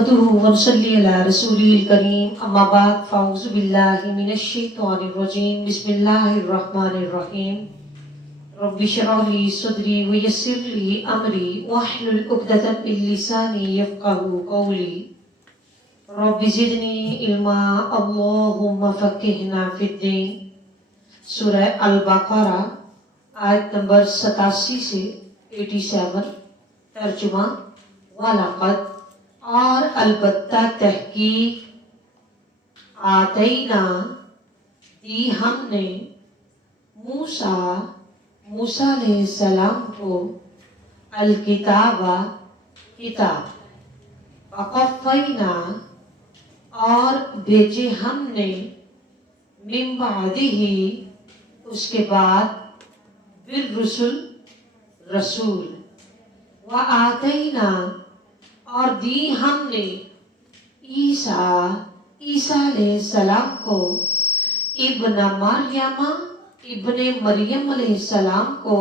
ونصلي على رسوله الكريم أما بعد فأعوذ بالله من الشيطان الرجيم بسم الله الرحمن الرحيم رب اشرح لي صدري ويسر لي أمري واحلل عقدة من لساني يفقهوا قولي رب زدني علما اللهم فقهنا في الدين سورہ البقرہ آیت نمبر 87 سے 87 ترجمہ وَلَقَدْ اور البتہ تحقیق آتینا دی ہم نے موسیٰ علیہ السلام کو الکتاب کتاب وقفینا اور بھیجے ہم نے من بعدہ اس کے بعد بالرسل رسول وآتینا اور دی ہم نے عیسیٰ علیہ السلام کو ابن مریم علیہ السلام کو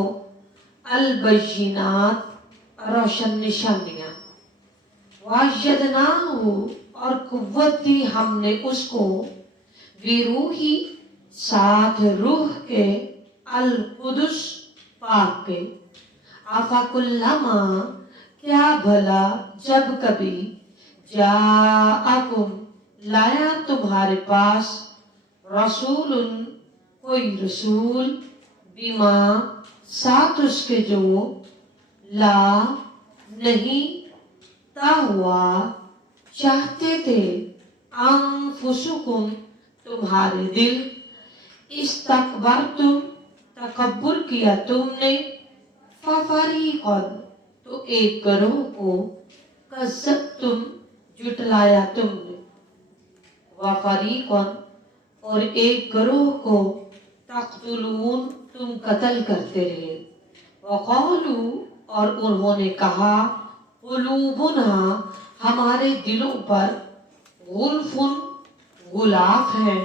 البینات روشن نشانیاں وَأَيَّدْنَاهُ اور قوت دی ہم نے اس کو بِرُوحِ ساتھ روح کے القدس پاک کے أَفَكُلَّمَا کیا بھلا جب کبھی جاءکم لایا تمہارے پاس رسول کوئی رسول بما ساتھ اس کے جو لا نہیں تہوا چاہتے تھے انفسکم تمہارے دل استکبرتم تکبر کیا تم نے ففریقاً تو ایک گروہ کو کذبتم جھٹلایا تم نے وفریقاً اور ایک گروہ کو تقتلون تم قتل کرتے رہے وقالوا اور انہوں نے کہا قلوبنا ہمارے دلوں پر غلف غلاف ہیں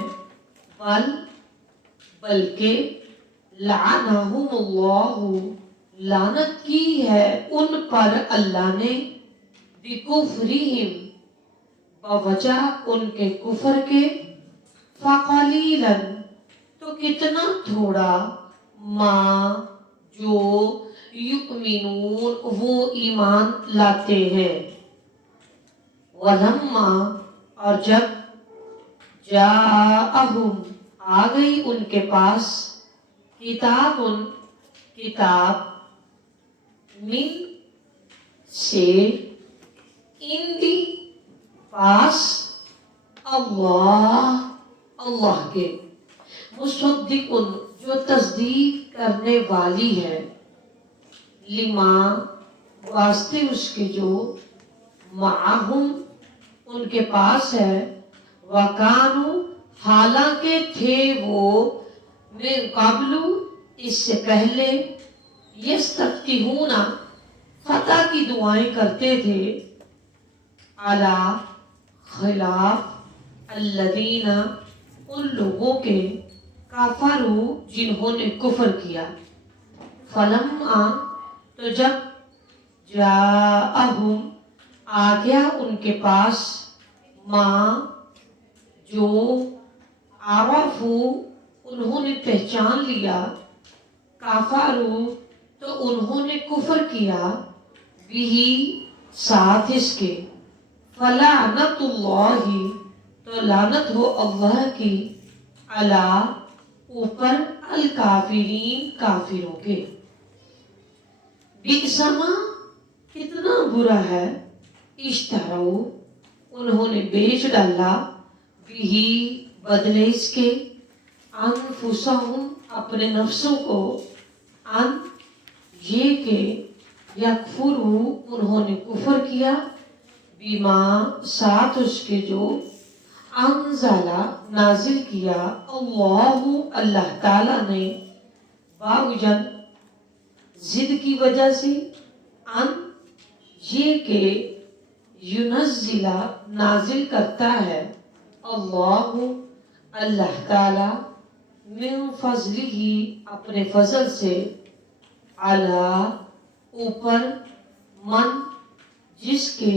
بلکہ لعنہم اللہ لعنت کی ہے ان پر اللہ نے بکفرہم بوجہ ان کے کفر کے فقلیلاً تو کتنا تھوڑا ما جو یؤمنون وہ ایمان لاتے ہیں ولما اور جب جاءہم آ گئی ان کے پاس کتاب من سے اندی پاس اللہ کے مصدقن جو تصدیق کرنے والی ہے لما واسطے اس کے جو معہم ان کے پاس ہے وکانو حالانکہ تھے وہ من قبل اس سے پہلے یستفتحون فتح کی دعائیں کرتے تھے علی خلاف الذین ان لوگوں کے کفروا جنہوں نے کفر کیا فلما تو جب جاءہم آ گیا ان کے پاس ما جو عرفوا انہوں نے پہچان لیا کفروا تو انہوں نے کفر کیا بھی ساتھ اس کے فلعنت اللہ تو لعنت ہو اللہ کی علی اوپر الکافرین کافروں کے بئسما کتنا برا ہے اشترو انہوں نے بیچ ڈالا بھی بدلے اس کے انفسہم اپنے نفسوں کو ان یہ کہ یکفروا انہوں نے کفر کیا بما ساتھ اس کے جو انزلہ نازل کیا اللہ تعالیٰ نے باوجن ضد کی وجہ سے ان یہ کہ ینزلہ نازل کرتا ہے اللہ تعالیٰ من فضلہ اپنے فضل سے علی اوپر من جس کے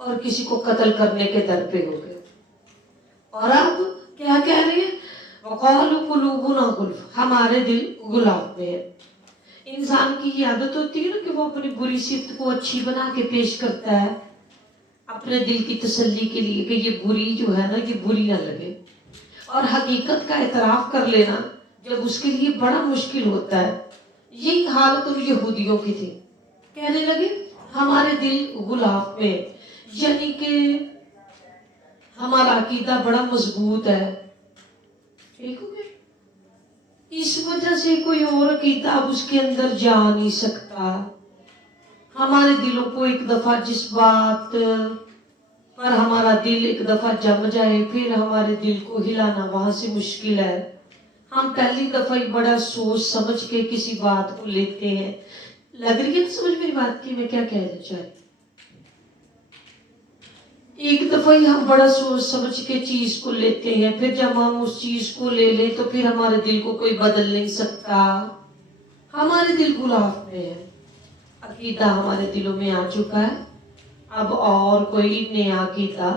اور کسی کو قتل کرنے کے در پہ ہو گئے. اور اب کیا کہہ رہے ہیں؟ وَقَالُوا قُلُوبُنَا غُلْفٌ، ہمارے دل غلاف میں ہے. انسان کی یہ عادت ہوتی ہے نا کہ وہ اپنی بری صفت کو اچھی بنا کے پیش کرتا ہے اپنے دل کی تسلی کے لیے کہ یہ بری جو ہے نا یہ بری نہ لگے. اور حقیقت کا اعتراف کر لینا جب اس کے لیے بڑا مشکل ہوتا ہے. یہی حالت ان یہودیوں کی تھی. کہنے لگے ہمارے دل غلاف میں، یعنی کہ ہمارا عقیدہ بڑا مضبوط ہے. ٹھیک ہو گیا؟ اس وجہ سے کوئی اور عقیدہ اب اس کے اندر جا نہیں سکتا. ہمارے دلوں کو ایک دفعہ جس بات پر ہمارا دل ایک دفعہ جم جائے پھر ہمارے دل کو ہلانا وہاں سے مشکل ہے. ہم پہلی دفعہ ہی بڑا سوچ سمجھ کے کسی بات کو لیتے ہیں. لگ رہی ہے نا سمجھ میری بات کی میں کیا کہنا چاہتی؟ ایک دفعہ ہی ہم بڑا سوچ سمجھ کے چیز کو لیتے ہیں، پھر جب ہم اس چیز کو لے لیں تو پھر ہمارے دل کو کوئی بدل نہیں سکتا. ہمارے دل غلاف میں ہے، عقیدہ ہمارے دلوں میں آ چکا ہے. اب اور کوئی نیا عقیدہ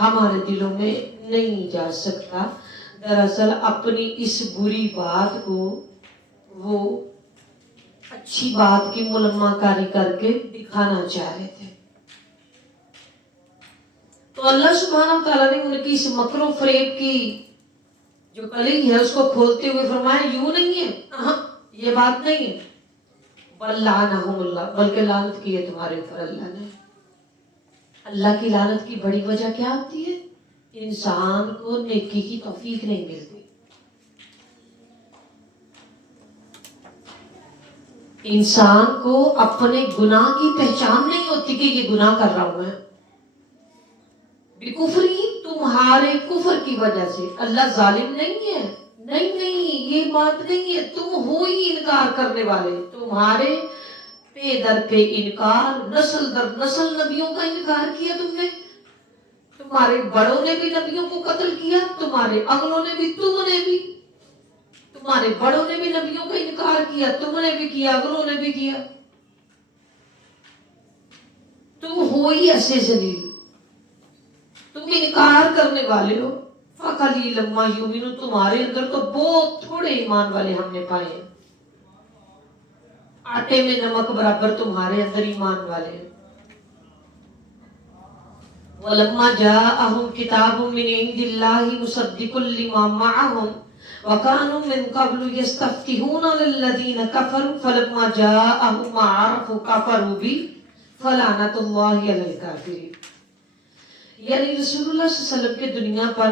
ہمارے دلوں میں نہیں جا سکتا. دراصل اپنی اس بری بات کو وہ اچھی بات کی ملمہ کاری کر کے دکھانا چاہ رہے تھے. تو اللہ سبحانہ و تعالیٰ نے ان کی اس مکر و فریب کی جو کلی ہے اس کو کھولتے ہوئے فرمایا یوں نہیں ہے، یہ بات نہیں ہے. بل لعنہم اللہ، بلکہ لعنت کی ہے تمہارے اوپر اللہ نے. اللہ کی لعنت کی بڑی وجہ کیا ہوتی ہے؟ انسان کو نیکی کی توفیق نہیں ملتی. انسان کو اپنے گناہ کی پہچان نہیں ہوتی کہ یہ گناہ کر رہا ہوں میں. بکفری، تمہارے کفر کی وجہ سے. اللہ ظالم نہیں ہے، نہیں یہ بات نہیں ہے. تم ہو ہی انکار کرنے والے. تمہارے پہ در پہ انکار، نسل در نسل نبیوں کا انکار کیا تم نے. تمہارے بڑوں نے بھی نبیوں کو قتل کیا، تمہارے اگلوں نے بھی، تم نے بھی. تمہارے بڑوں نے بھی نبیوں کا انکار کیا، تم نے بھی کیا، اگلوں نے بھی کیا. تم ہو ہی ایسے ذلیل، تم انکار کرنے والے ہو. فَقَلِيلًا مَا يُؤْمِنُونَ، تمہارے اندر تو بہت تھوڑے ایمان والے ہم نے پائے ہیں. آٹے میں نمک برابر تمہارے اندر ایمان والے ہیں. وَلَمَّا جَاءَهُمْ كِتَابٌ مِّنْ عِندِ اللَّهِ مُصَدِّقٌ لِّمَا مَعَهُمْ وَكَانُوا مِن قَبْلُ يَسْتَفْتِحُونَ عَلَى الَّذِينَ كَفَرُوا فَلَمَّا جَاءَهُم مَّا عَرَفُوا كَفَرُوا بِهِ فَلَعْنَةُ اللَّهِ عَلَى الْكَافِرِينَ. یعنی رسول اللہ صلی اللہ علیہ وسلم کے دنیا پر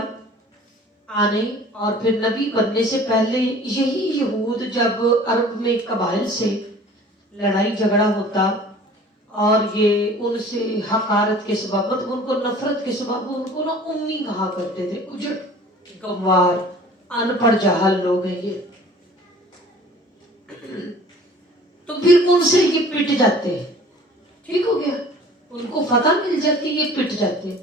آنے اور پھر نبی بننے سے پہلے یہی یہود جب عرب میں قبائل سے لڑائی جھگڑا ہوتا اور یہ ان سے حقارت کے سبب، مطلب ان کو نفرت کے سبب ان کو نا امی کہا کرتے تھے. اجڑ، گنوار، ان پڑھ جاہل لوگ ہیں یہ. تو پھر ان سے یہ پٹ جاتے ہیں. ٹھیک ہو گیا، ان کو فتح مل جاتی، یہ پٹ جاتے.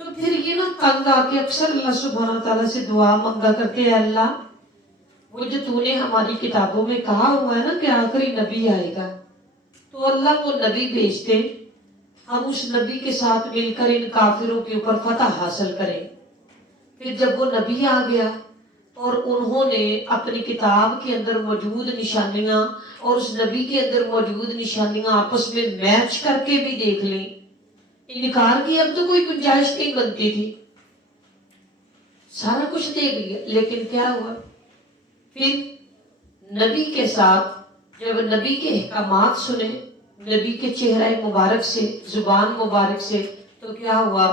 تو پھر یہ نا تنگ آ کے اکثر اللہ سبحانہ تعالیٰ سے دعا منگا کرتے ہیں، اللہ وہ جو تو نے ہماری کتابوں میں کہا ہوا ہے نا کہ آخری نبی آئے گا، تو اللہ وہ نبی بھیجتے، ہم اس نبی کے ساتھ مل کر ان کافروں کے اوپر فتح حاصل کریں. پھر جب وہ نبی آ گیا اور انہوں نے اپنی کتاب کے اندر موجود نشانیاں اور اس نبی کے اندر موجود نشانیاں آپس میں میچ کر کے بھی دیکھ لیں، انکار کی اب تو کوئی گنجائش نہیں بنتی تھی. سارا کچھ دیکھ لیا، لیکن کیا ہوا؟ پھر نبی کے ساتھ جب نبی کے احکامات سنے، نبی کے چہرہ مبارک سے، زبان مبارک سے، تو کیا ہوا؟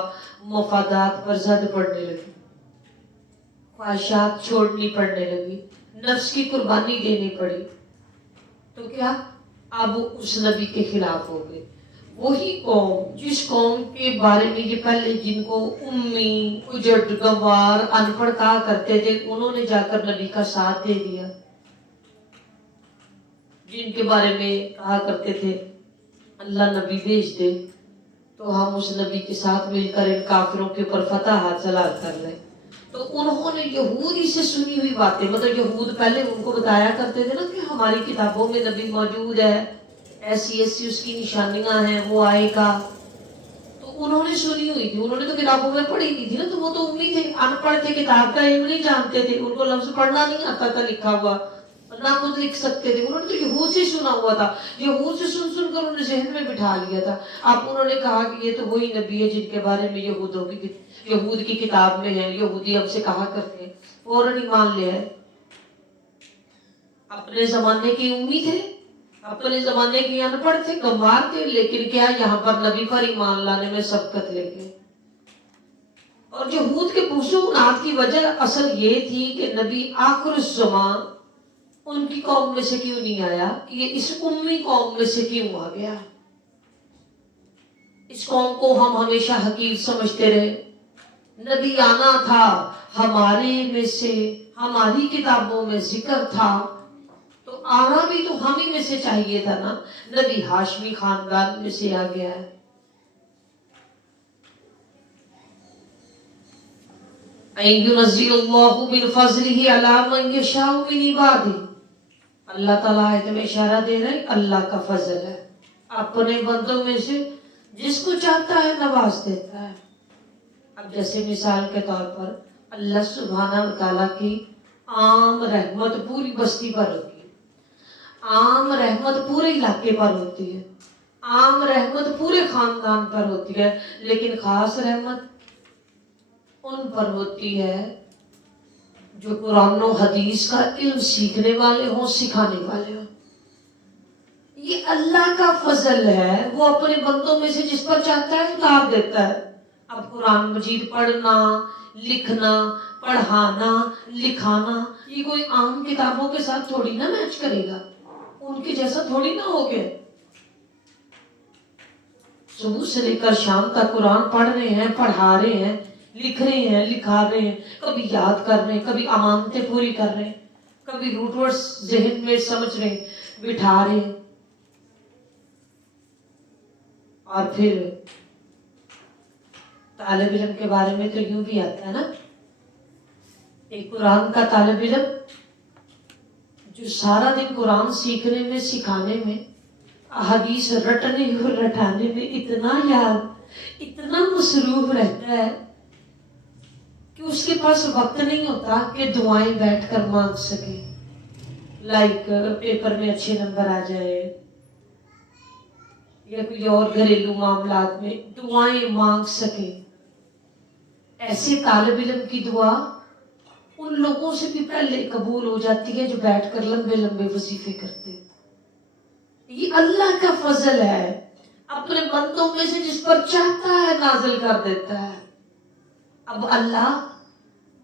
مفادات پر زد پڑنے لگی، خواہشات چھوڑنی پڑنے لگی، نفس کی قربانی دینی پڑی. تو کیا؟ اب اس نبی کے خلاف ہو گئے. وہی قوم جس قوم کے بارے میں یہ پہلے جن کو امی، اجڑ، گنوار، ان پڑھ کہا کرتے تھے، انہوں نے جا کر نبی کا ساتھ دے دیا. جن کے بارے میں کہا کرتے تھے اللہ نبی بھیج دے تو ہم اس نبی کے ساتھ مل کر ان کافروں کے اوپر فتح حاصل کر لیں. تو انہوں نے یہودی سے سنی ہوئی باتیں، مطلب یہود پہلے ان کو بتایا کرتے تھے نا کہ ہماری کتابوں میں نبی موجود ہے، ایسی ایسی اس کی نشانیاں ہیں، وہ آئے گا. تو انہوں نے سنی ہوئی تھی, انہوں نے تو کتابوں میں پڑھی نہیں تھی نا, تو وہ تو امی تھے, ان پڑھ تھے, کتاب کا علم نہیں جانتے تھے, ان کو لفظ پڑھنا نہیں آتا تھا لکھا ہوا, نہ خود لکھ سکتے تھے. انہوں نے تو یہود سے سنا ہوا تھا, یہود سے سن کر انہوں نے ذہن میں بٹھا لیا تھا. اب انہوں نے کہا کہ یہ تو وہی نبی ہے جن کے بارے میں یہود کی کتاب میں ہے, یہودی ہم سے کہا کرتے ہیں, فوراً ایمان لے آئے. اپنے زمانے کی امی تھے, اپنے زمانے کی ان پڑھ تھے, گنوار تھے, لیکن کیا یہاں پر نبی پر ایمان لانے میں سبقت لے گئے. اور یہود کے خصوصیات کی وجہ اصل یہ تھی کہ نبی آخر الزمان ان کی قوم میں سے کیوں نہیں آیا, یہ اس امی قوم میں سے کیوں آ گیا. اس قوم کو ہم ہمیشہ حقیر سمجھتے رہے. نبی آنا تھا, ہمارے میں سے, ہماری کتابوں میں ذکر تھا, تو آنا بھی تو ہم ہی میں سے چاہیے تھا نا. نبی ہاشمی خاندان میں سے آ گیا ہے. ينزل الله من فضله على من يشاء من عباده, اللہ تعالیٰ آیت میں اشارہ دے رہے, اللہ کا فضل ہے, اپنے بندوں میں سے جس کو چاہتا ہے نواز دیتا ہے. اب جیسے مثال کے طور پر اللہ سبحانہ وتعالیٰ کی عام رحمت پوری بستی پر ہوتی ہے, عام رحمت پورے علاقے پر ہوتی ہے, عام رحمت پورے خاندان پر ہوتی ہے, لیکن خاص رحمت ان پر ہوتی ہے جو قرآن و حدیث کا علم سیکھنے والے ہوں, سکھانے والے ہوں. یہ اللہ کا فضل ہے, وہ اپنے بندوں میں سے جس پر چاہتا ہے اتار دیتا ہے. اب قرآن مجید پڑھنا, لکھنا, پڑھانا, لکھانا, یہ کوئی عام کتابوں کے ساتھ تھوڑی نہ میچ کرے گا, ان کے جیسا تھوڑی نہ ہو گیا. صبح سے لے کر شام تک قرآن پڑھ رہے ہیں, پڑھا رہے ہیں, لکھ رہے ہیں, لکھا رہے ہیں, کبھی یاد کر رہے ہیں, کبھی امانتیں پوری کر رہے ہیں, کبھی روٹ ورڈز ذہن میں سمجھ رہے ہیں, بٹھا رہے ہیں. اور پھر طالب علم کے بارے میں تو یوں بھی آتا ہے نا, ایک قرآن کا طالب علم جو سارا دن قرآن سیکھنے میں, سکھانے میں, احادیث رٹنے اور رٹانے میں اتنا یاد, اتنا مصروف رہتا ہے کہ اس کے پاس وقت نہیں ہوتا کہ دعائیں بیٹھ کر مانگ سکے. لائک پیپر میں اچھے نمبر آ جائے, یا کوئی اور گھریلو معاملات میں دعائیں مانگ سکے. ایسے طالب علم کی دعا ان لوگوں سے بھی پہلے قبول ہو جاتی ہے جو بیٹھ کر لمبے لمبے وظیفے کرتے. یہ اللہ کا فضل ہے, اپنے بندوں میں سے جس پر چاہتا ہے نازل کر دیتا ہے. اب اللہ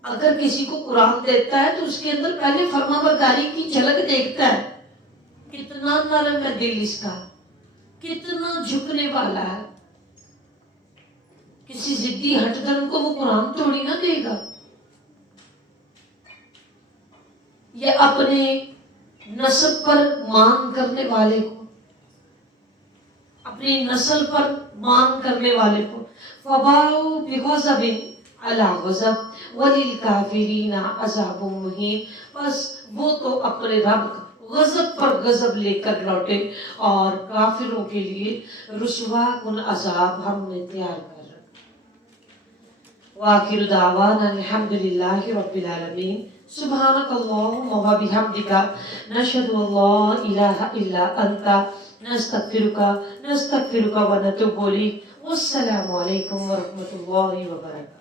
اگر کسی کو قرآن دیتا ہے تو اس کے اندر پہلے فرما برداری کی جھلک دیکھتا ہے, کتنا نرم ہے دل اس کا, کتنا جھکنے والا ہے. کسی ضدی ہٹ درم کو وہ قرآن توڑی نہ دے گا. یہ اپنے نسب پر مان کرنے والے کو, اپنی نسل پر مان کرنے والے کو, فَبَاءُوا بِغَضَبٍ عَلَىٰ غَضَبٍ وَلِلْكَافِرِينَ عَذَابٌ مُّهِينٌ, بس وہ تو اپنے رب غضب پر غضب لے کر لوٹے, اور کافروں کے لیے رسوا کن عذاب ہم نے تیار کر رکھا. وآخر دعوانا الحمد للہ رب العالمین. سبحانک اللہم و بحمدک, نشہد ان لا الہ الا انت, نستغفرک و نتوب الیک. والسلام علیکم ورحمۃ اللہ وبرکاتہ.